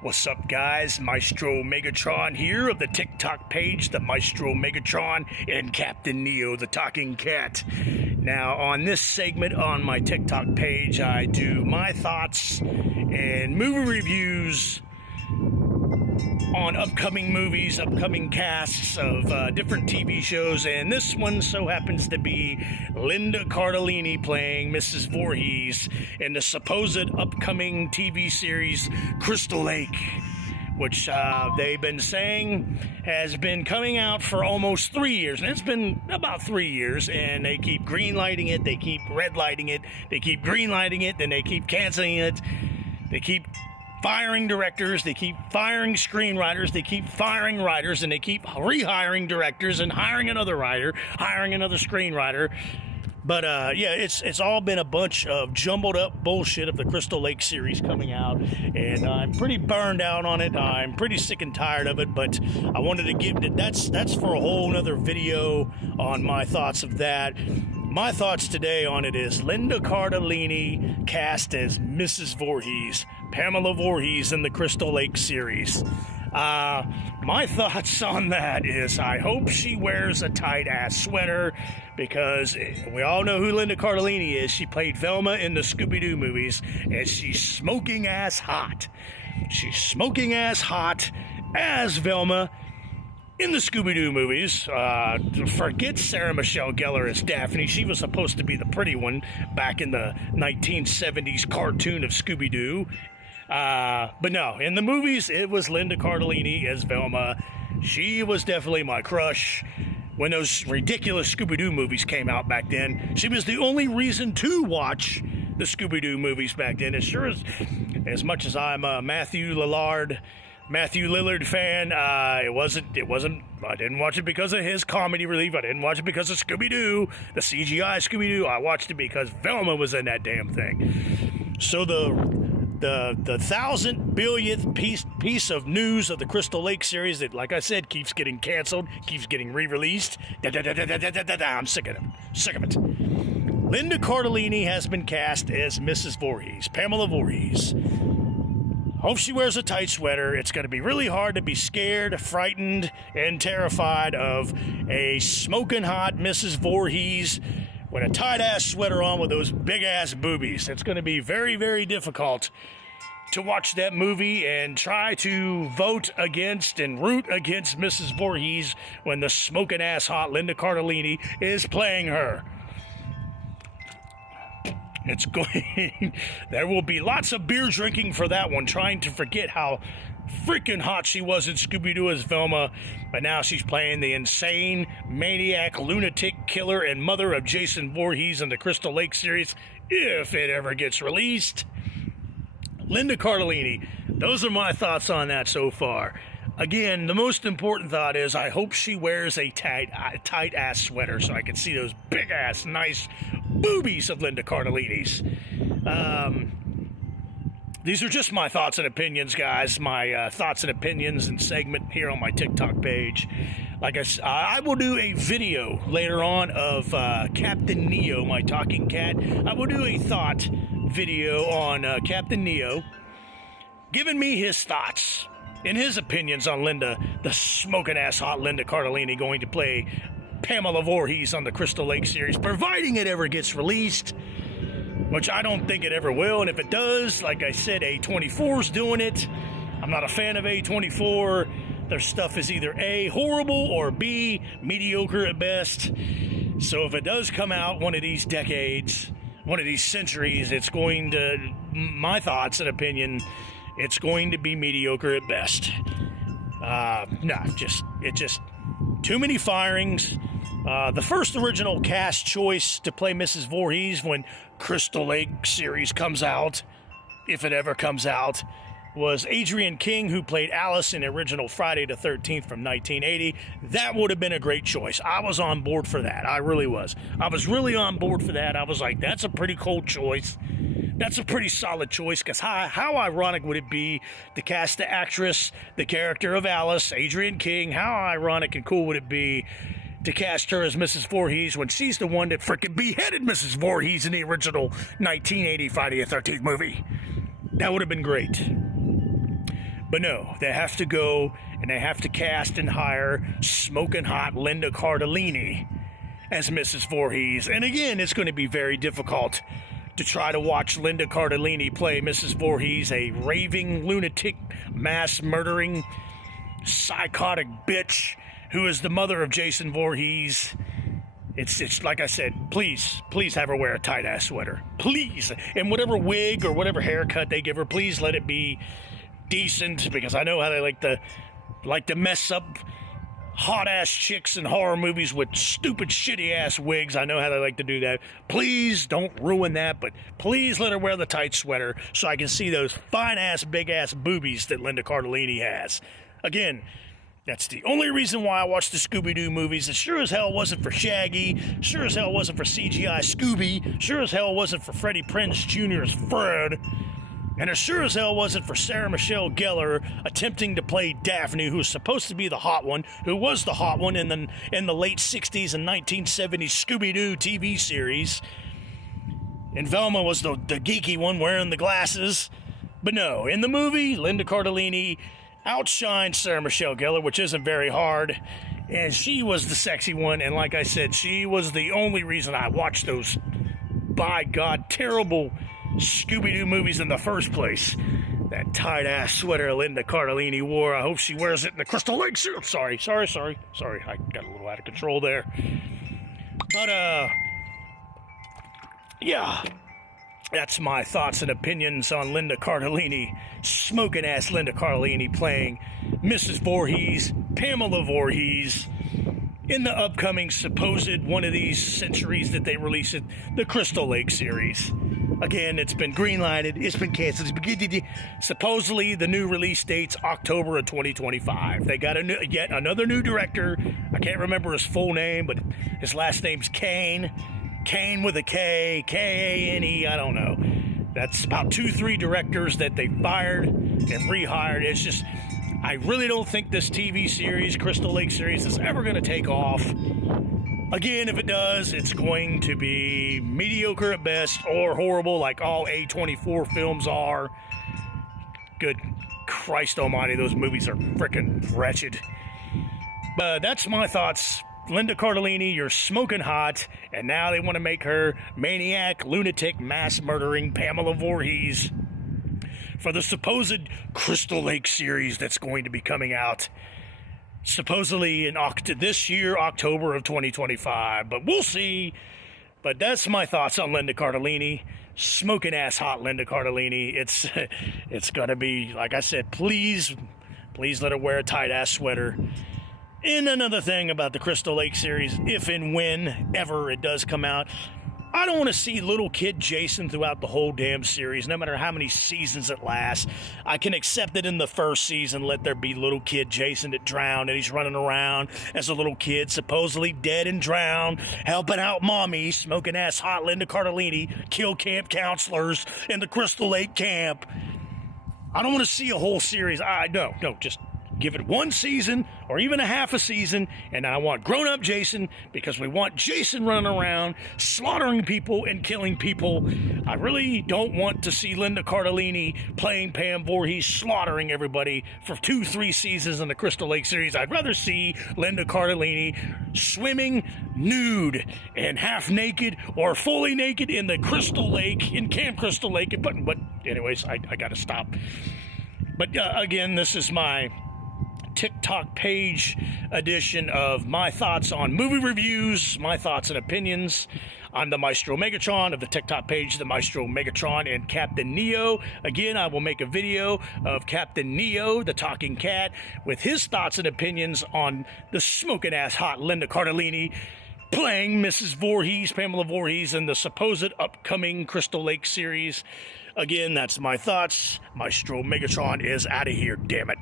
What's up, guys? Maestro Megatron here of the TikTok page, the Maestro Megatron and Captain Neo, the talking cat. Now, on this segment on my TikTok page, I do my thoughts and movie reviews on upcoming movies, upcoming casts of different TV shows, and this one so happens to be Linda Cardellini playing Mrs. Voorhees in the supposed upcoming TV series Crystal Lake, which they've been saying has been coming out for almost 3 years. And it's been about 3 years, and they keep green-lighting it, they keep red-lighting it, they keep green-lighting it, then they keep canceling it, they keep firing directors, they keep firing screenwriters, they keep firing writers, and they keep rehiring directors and hiring another writer, hiring another screenwriter. But yeah, it's all been a bunch of jumbled up bullshit of the Crystal Lake series coming out, and I'm pretty burned out on it. I'm pretty sick and tired of it, but I wanted to give it, that's for a whole nother video on my thoughts of that. My thoughts today on it is Linda Cardellini cast as Mrs. Voorhees, Pamela Voorhees in the Crystal Lake series. My thoughts on that is I hope she wears a tight-ass sweater, because we all know who Linda Cardellini is. She played Velma in the Scooby-Doo movies, and she's smoking-ass hot. She's smoking-ass hot as Velma in the Scooby-Doo movies. Forget Sarah Michelle Gellar as Daphne. She was supposed to be the pretty one back in the 1970s cartoon of Scooby-Doo. But no, in the movies, it was Linda Cardellini as Velma. She was definitely my crush. When those ridiculous Scooby-Doo movies came out back then, she was the only reason to watch the Scooby-Doo movies back then. As much as I'm a Matthew Lillard fan, it wasn't, I didn't watch it because of his comedy relief. I didn't watch it because of Scooby-Doo, the CGI Scooby-Doo. I watched it because Velma was in that damn thing. So the 1,000 billionth piece of news of the Crystal Lake series that, like I said, keeps getting canceled, keeps getting re-released. I'm sick of it. Linda Cardellini has been cast as Mrs. Voorhees, Pamela Voorhees. Hope she wears a tight sweater. It's going to be really hard to be scared, frightened, and terrified of a smoking hot Mrs. Voorhees with a tight-ass sweater on with those big-ass boobies. It's going to be very, very difficult to watch that movie and try to vote against and root against Mrs. Voorhees when the smoking-ass hot Linda Cardellini is playing her. There will be lots of beer drinking for that one, trying to forget how freaking hot she was in Scooby-Doo as Velma, but now she's playing the insane, maniac, lunatic killer and mother of Jason Voorhees in the Crystal Lake series, if it ever gets released. Linda Cardellini, those are my thoughts on that so far. Again, the most important thought is I hope she wears a tight-ass sweater so I can see those big-ass, nice boobies of Linda Cardellini's. These are just my thoughts and opinions, guys. My thoughts and opinions and segment here on my TikTok page. Like I will do a video later on of Captain Neo, my talking cat. I will do a thought video on Captain Neo, giving me his thoughts and his opinions on Linda, the smoking-ass hot Linda Cardellini, going to play Pamela Voorhees on the Crystal Lake series, providing it ever gets released, which I don't think it ever will. And if it does, like I said, A24's doing it. I'm not a fan of A24. Their stuff is either A, horrible, or B, mediocre at best. So if it does come out one of these decades, one of these centuries, it's going to, my thoughts and opinion, it's going to be mediocre at best. Just too many firings. The first original cast choice to play Mrs. Voorhees when Crystal Lake series comes out, if it ever comes out, was Adrienne King, who played Alice in the original Friday the 13th from 1980. That would have been a great choice. I was on board for that. I really was. I was really on board for that. I was like, that's a pretty cool choice. That's a pretty solid choice, because how ironic would it be to cast the actress, the character of Alice, Adrienne King, how ironic and cool would it be to cast her as Mrs. Voorhees when she's the one that frickin' beheaded Mrs. Voorhees in the original 1980 Friday the 13th movie? That would have been great. But no, they have to go and they have to cast and hire smoking hot Linda Cardellini as Mrs. Voorhees. And again, it's going to be very difficult to try to watch Linda Cardellini play Mrs. Voorhees, a raving, lunatic, mass-murdering, psychotic bitch who is the mother of Jason Voorhees. It's like I said, please have her wear a tight-ass sweater. Please. And whatever wig or whatever haircut they give her, please let it be decent, because I know how they like to mess up hot-ass chicks in horror movies with stupid, shitty-ass wigs. I know how they like to do that. Please don't ruin that, but please let her wear the tight sweater so I can see those fine-ass, big-ass boobies that Linda Cardellini has. Again, that's the only reason why I watched the Scooby-Doo movies. It sure as hell wasn't for Shaggy. Sure as hell wasn't for CGI Scooby. Sure as hell wasn't for Freddie Prinze Jr.'s Fred. And it sure as hell wasn't for Sarah Michelle Gellar attempting to play Daphne, who was supposed to be the hot one, who was the hot one in the late 60s and 1970s Scooby-Doo TV series. And Velma was the geeky one wearing the glasses. But no, in the movie, Linda Cardellini outshined Sarah Michelle Gellar, which isn't very hard. And she was the sexy one, and like I said, she was the only reason I watched those, by God, terrible Scooby-Doo movies in the first place. That tight-ass sweater Linda Cardellini wore. I hope she wears it in the Crystal Lake series. Sorry. I got a little out of control there. But, yeah. That's my thoughts and opinions on Linda Cardellini. Smoking-ass Linda Cardellini playing Mrs. Voorhees, Pamela Voorhees, in the upcoming supposed one of these centuries that they release it, the Crystal Lake series. Again, it's been green-lighted, it's been canceled. Supposedly, the new release date's October of 2025. They got yet another new director. I can't remember his full name, but his last name's Kane. Kane with a K, K-A-N-E, I don't know. That's about 2-3 directors that they fired and rehired. It's just, I really don't think this TV series, Crystal Lake series, is ever going to take off. Again, if it does, it's going to be mediocre at best or horrible like all A24 films are. Good Christ almighty, those movies are frickin' wretched. But that's my thoughts. Linda Cardellini, you're smoking hot, and now they want to make her maniac, lunatic, mass-murdering Pamela Voorhees for the supposed Crystal Lake series that's going to be coming out supposedly in this year, October of 2025. But we'll see. But that's my thoughts on Linda Cardellini. Smoking ass hot Linda Cardellini. It's going to be, like I said, please let her wear a tight-ass sweater. And another thing about the Crystal Lake series, if and when ever it does come out, I don't want to see little kid Jason throughout the whole damn series, no matter how many seasons it lasts. I can accept it in the first season, let there be little kid Jason that drowned, and he's running around as a little kid, supposedly dead and drowned, helping out mommy, smoking ass hot Linda Cardellini, kill camp counselors in the Crystal Lake camp. I don't want to see a whole series. No, just give it one season or even a half a season, and I want grown-up Jason, because we want Jason running around slaughtering people and killing people. I really don't want to see Linda Cardellini playing Pam Voorhees slaughtering everybody for 2-3 seasons in the Crystal Lake series. I'd rather see Linda Cardellini swimming nude and half naked or fully naked in the Crystal Lake, in Camp Crystal Lake. But anyways, I gotta stop. But again, this is my TikTok page edition of my thoughts on movie reviews, my thoughts and opinions on the Maestro Megatron of the TikTok page, the Maestro Megatron and Captain Neo. Again, I will make a video of Captain Neo, the talking cat, with his thoughts and opinions on the smoking ass hot Linda Cardellini playing Mrs. Voorhees, Pamela Voorhees, in the supposed upcoming Crystal Lake series. Again, that's my thoughts. Maestro Megatron is out of here, damn it.